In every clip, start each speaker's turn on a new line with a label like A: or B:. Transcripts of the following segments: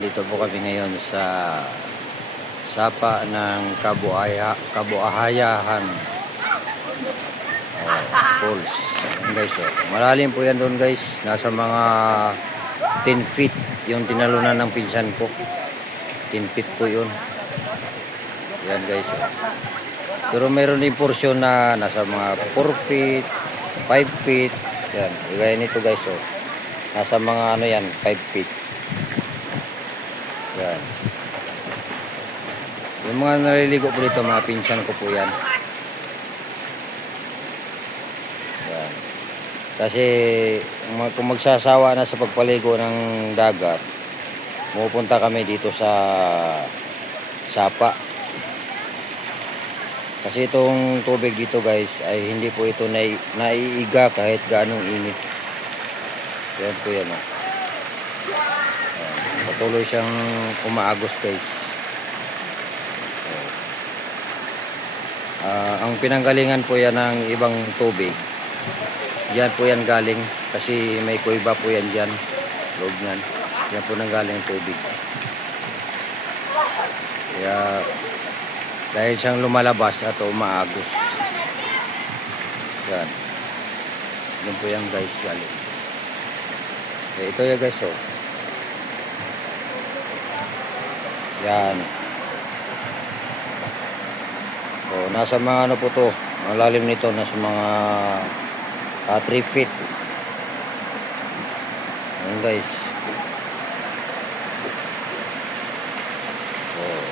A: Dito po kami ngayon sa sapa ng Kabuaya, Kabuahayahan oh, Falls. Ayan guys, oh. malalim po yan doon guys. Nasa mga 10 feet yung tinalunan ng pinsan ko. 10 feet po yun. Yan guys. oh. Pero meron din portion na nasa mga 4 feet, 5 feet. Yan. Gaya nito guys. Oh. Nasa mga ano yan, 5 feet. Yan. Yung mga naliligo po dito, mga pinsan ko po yan. Yan. Kasi kung magsasawa na sa pagpaligo ng dagat, pupunta kami dito sa Sapa. Kasi itong tubig dito guys ay hindi po ito nai naiiga kahit ganong init. Yan po yan. Oh. Patuloy siyang umaagos guys. Ah, ang pinanggalingan po yan ng ibang tubig. Diyan po yan galing kasi may kuiba po yan diyan. Loob niyan. Yan po nang galing tubig. Kaya dahil siyang lumalabas at umaagos. Yan. Yan po yan guys galing. Eh, ito ya guys oh. Yan. Oh, nasa mga ano po to, ang lalim nito nasa mga ah, 3 feet. Ayan guys. Oh.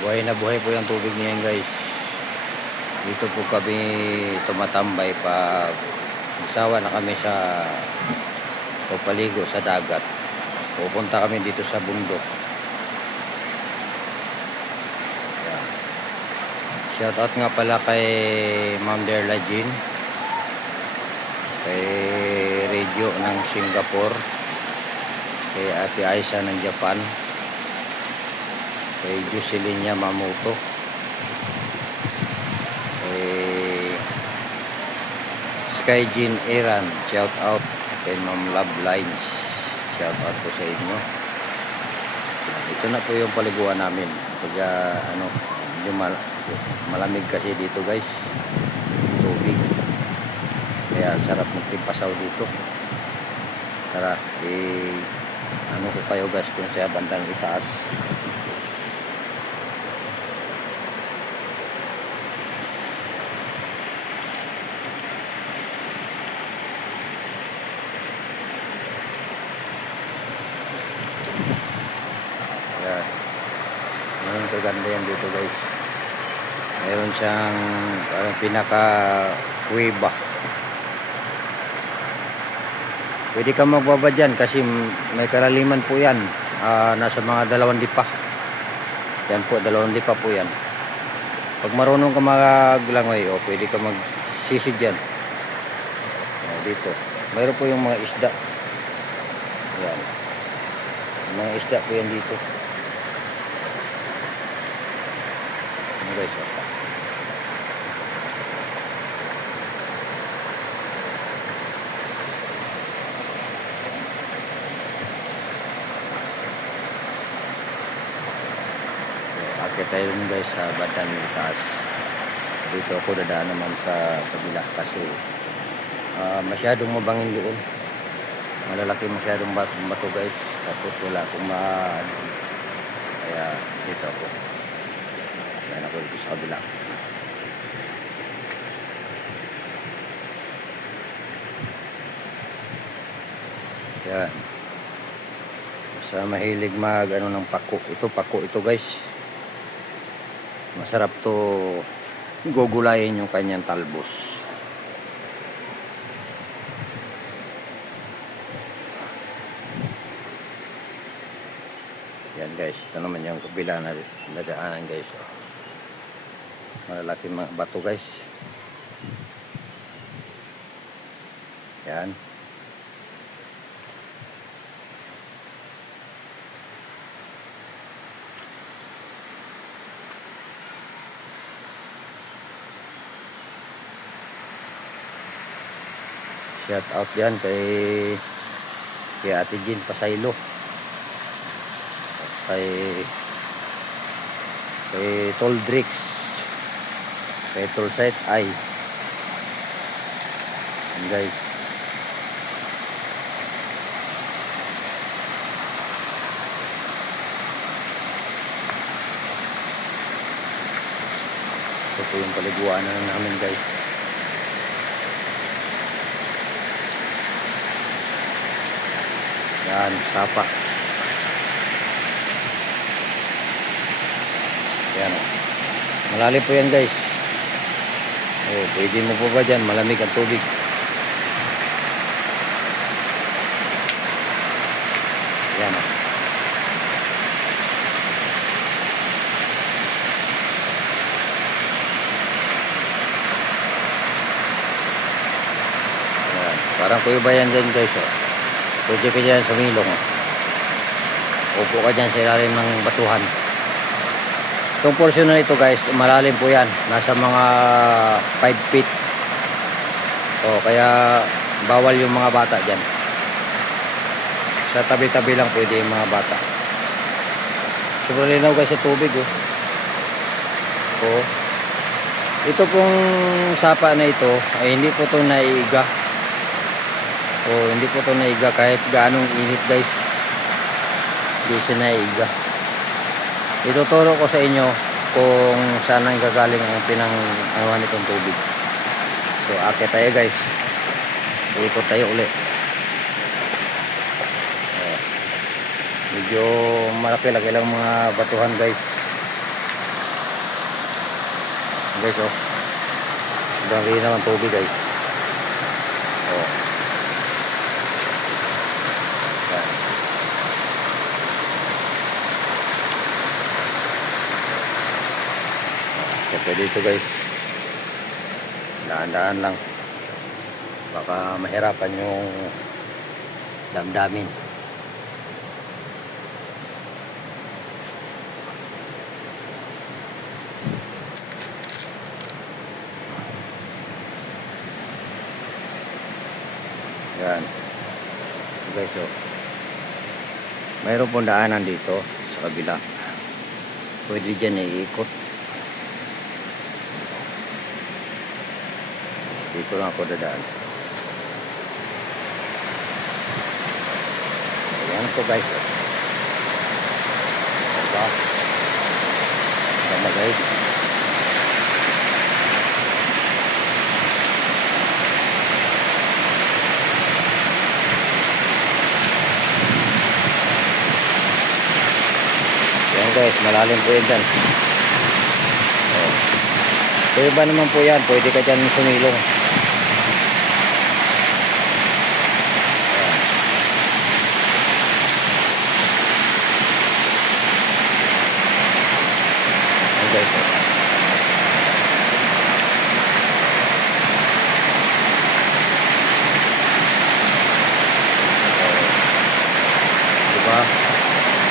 A: Buhay na buhay po yung tubig niyan guys. Dito po kami tumatambay pag isawa na kami sa pagpaligo sa dagat. Pupunta kami dito sa bundok. Shout out nga pala kay Ma'am Derla Jean. Kay Radio ng Singapore. Kay Ate Aisa ng Japan. Kay Jocelyn Yamamoto. Kay Sky Jean Iran. Shout out kay Ma'am Love Lines. Shout out po sa inyo. Ito na po yung paliguan namin. Pagka ano, medyo mal- malamig kasi dito guys. Tubig. Kaya sarap magtipasaw dito. Tara, eh, ano ko kayo guys kung sa bandang itaas. Yan. Ngayon kaganda yan dito guys. Mayroon siyang parang pinaka kuweba. Pwede ka magbaba dyan kasi may karaliman po yan. Ah, nasa mga dalawang lipa. Yan po, dalawang lipa po yan. Pag marunong ka maglangoy, oh, pwede ka magsisid dyan. Oh, dito. Mayroon po yung mga isda. Yan. Mga isda po yan dito. Guys, oh. Akit guys sa bandang taas. Dito ako dadaan naman sa kabila kasi ah, masyadong mabangin doon. Malalaki masyadong bato, guys. Tapos wala akong ma... Kaya dito ako. Kaya ako dito sa kabila. Yan. Sa mahilig mag ano ng pako. Ito pako ito guys. Masarap to gugulayin yung kanyang talbos. Yan guys, ito naman yung kabila na nadaanan guys. Oh. Malalaki mga bato guys. Yan. Shout out yan kay kay Ate Jean Pasaylo. Kay kay Toldrix. Kay Tolset ay. Yan guys. Ito yung paliguan na namin guys. Yan, sapa. Yan o. Malalim po yan guys. Oh, pwede mo po ba dyan? Malamig ang tubig. Yan o. Yan. Parang kuya ba yan dyan guys o. Pwede ka dyan sumilong. oh. Upo ka dyan sa ilalim ng batuhan. Itong portion na ito guys, malalim po yan. Nasa mga 5 feet. O, kaya bawal yung mga bata dyan. Sa tabi-tabi lang pwede yung mga bata. Sobrang linaw guys sa tubig oh. O. Ito pong sapa na ito ay hindi po ito naiiga. O hindi po ito naiga kahit gaanong init guys. Hindi siya naiga. Ituturo ko sa inyo kung saan ang gagaling ang pinang anuhan nitong tubig. So akit tayo guys. Ikot tayo uli. Ayan. Medyo malaki-laki lang mga batuhan guys. Guys oh. Linaw ang tubig guys. So, pwede ito guys. Daan-daan lang. Baka mahirapan yung damdamin. Yan. Guys, so, mayroon pong daanan dito sa kabila. Pwede dyan iikot. Dito lang ako dadaan. Ayan po guys. Diba? Ganda guys. Ayan guys, malalim po yan dyan. Pwede ba naman po yan? Pwede ka dyan sumilong. Ayan guys. oh. Oh. Diba?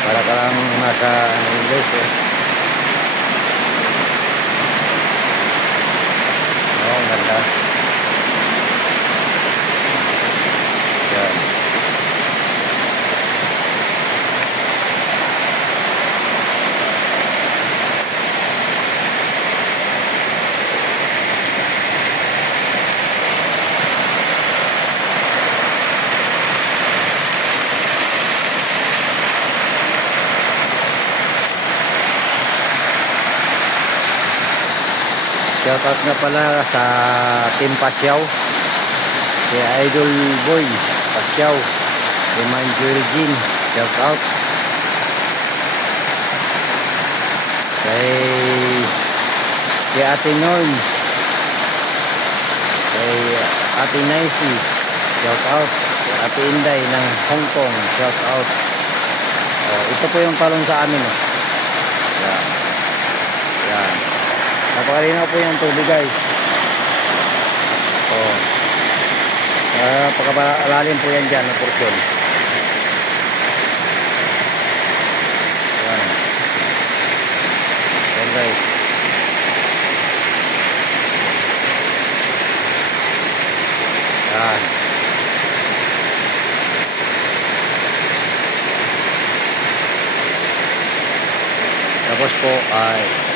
A: Para ka lang nasa ano yun guys eh. Oo, Shoutout nga pala sa Team Pasyaw. Si Idol Boy Pasyaw. Si Ma'am Joel Jean. Shoutout. Kay kay Ate Norm. Kay Ate Nicey. Shoutout. Kay Ate Inday ng Hong Kong. Shoutout. Oh, ito po yung talon sa amin. Oh. Yan. Kanina po yung tubig guys. Oo. Oh. Uh, Pagkapalalim po yan dyan ng portion. Yan. Yan guys. Yan. Tapos po ay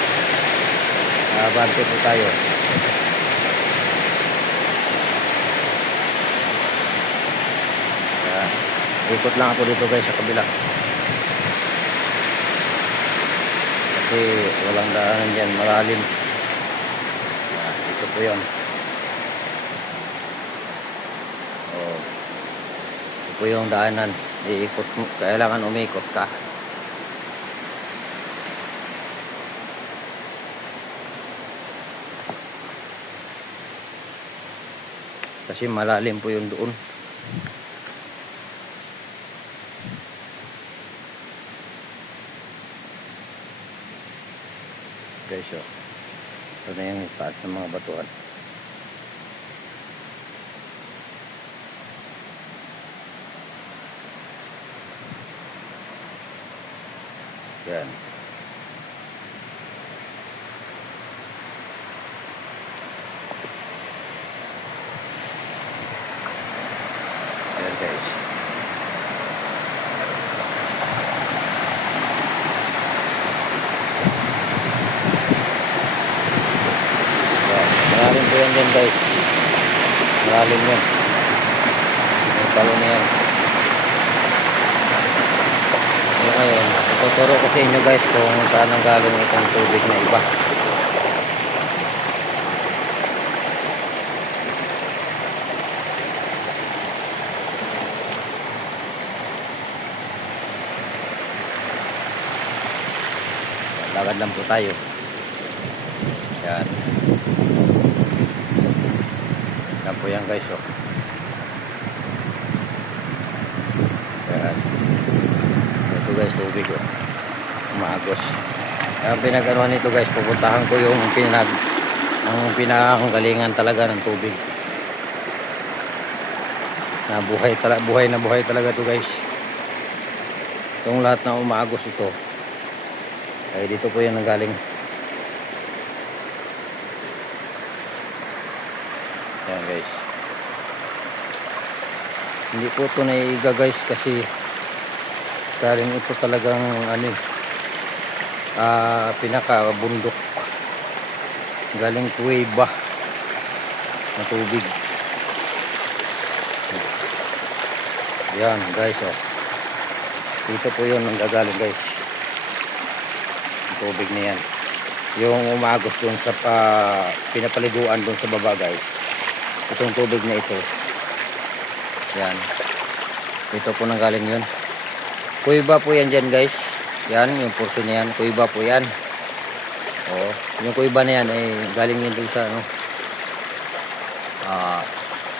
A: abante po tayo. Kaya, ikot lang ako dito guys sa kabila. Kasi walang daanan dyan, malalim. Kaya, ito po yun. Oh. Ito po yung daanan. Iikot mo. Kailangan umikot ka. Kasi malalim po yung doon. Guys, oh. Ito na yung taas ng mga batuan. Yan guys. Yan. Malalim po yan guys. Malalim yan. Yung talo na yan. Yung ngayon, ituturo ko sa inyo guys kung saan ang galing itong tubig na iba. Lagad lang po tayo. Yan. Yan po yan guys oh. Yan. Ito guys tubig oh. Umagos. Ang pinag-anuhan nito guys, pupuntahan ko yung pinag ang pinakagalingan talaga ng tubig. Na buhay talaga, buhay na buhay talaga to guys. Itong lahat na umagos ito, ay dito po yan nanggaling. Yan guys. Hindi po ito naiiga guys kasi galing ito talagang ano eh, ah pinaka bundok. Galing kuweba na tubig. Yan guys oh. Dito po yun nanggagaling guys tubig na yan yung umagos dun sa pa, pinapaliguan dun sa baba guys itong tubig na ito. Yan. Ito po nang galing yun kuiba po yan dyan guys? Yan yung portion na yan. Kuiba po yan? Oh, yung kuiba na yan ay galing yun sa ano ah,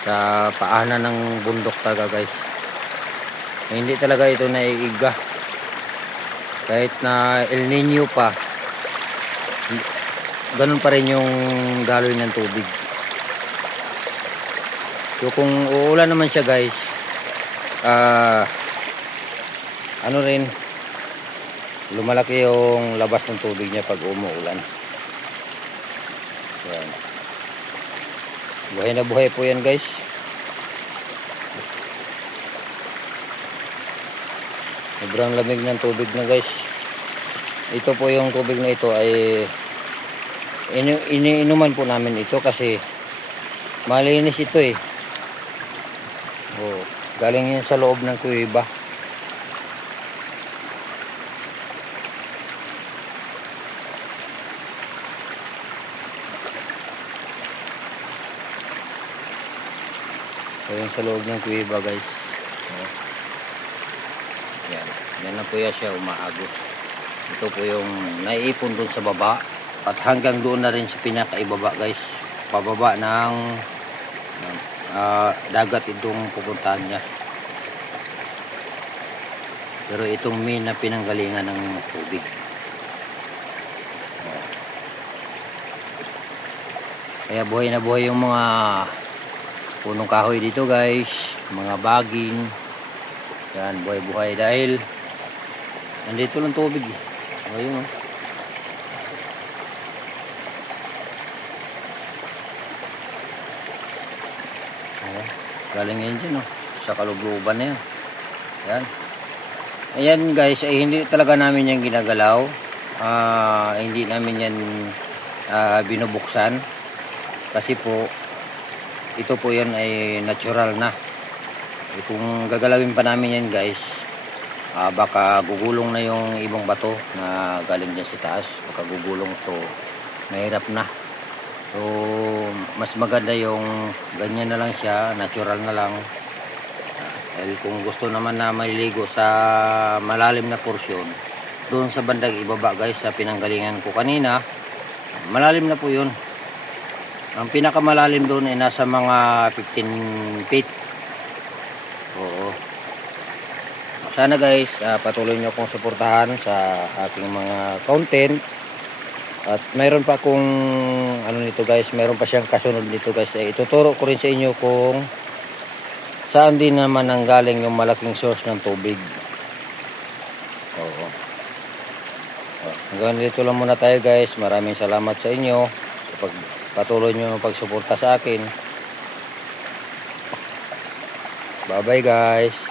A: sa paanan ng bundok talaga guys. Hindi talaga ito naiiga. Kahit na El Nino pa ganun pa rin yung daloy ng tubig so kung uulan naman siya guys ah ano rin lumalaki yung labas ng tubig niya pag umuulan. Yan. Buhay na buhay po yan guys. Sobrang lamig ng tubig na guys. Ito po yung tubig na ito ay ini iniinuman po namin ito kasi malinis ito eh galing yun sa loob ng kuiba so yun sa loob ng kuiba guys. Yan. Yan na po yan siya umaagos. Ito po yung naiipon doon sa baba. At hanggang doon na rin sa pinakaibaba guys. Pababa ng ah, dagat itong pupuntahan niya. Pero itong main na pinanggalingan ng tubig. Kaya buhay na buhay yung mga punong kahoy dito guys. Mga baging. Yan, buhay-buhay dahil nandito lang tubig eh. Ayun oh. Galing yan dyan oh. Sa kalugluban na yan. Yan. Ayan guys, ay hindi talaga namin yan ginagalaw. ah, hindi namin yan ah, binubuksan kasi po ito po yan ay natural na Eh, kung gagalawin pa namin yan guys ah, baka gugulong na yung ibang bato na galing dyan sa taas baka gugulong so mahirap na so mas maganda yung ganyan na lang siya natural na lang. Dahil kung gusto naman na maliligo sa malalim na porsyon doon sa bandang ibaba guys sa pinanggalingan ko kanina malalim na po yun. Ang pinakamalalim doon ay nasa mga 15 feet. Oo. Sana guys ah, patuloy nyo akong suportahan sa aking mga content at mayroon pa kung ano nito guys mayroon pa siyang kasunod nito guys. Eh, ituturo ko rin sa inyo kung saan din naman ang galing yung malaking source ng tubig. Oo. Oh, hanggang dito lang muna tayo guys. Maraming salamat sa inyo pag, patuloy nyo pagsuporta sa akin. Bye bye guys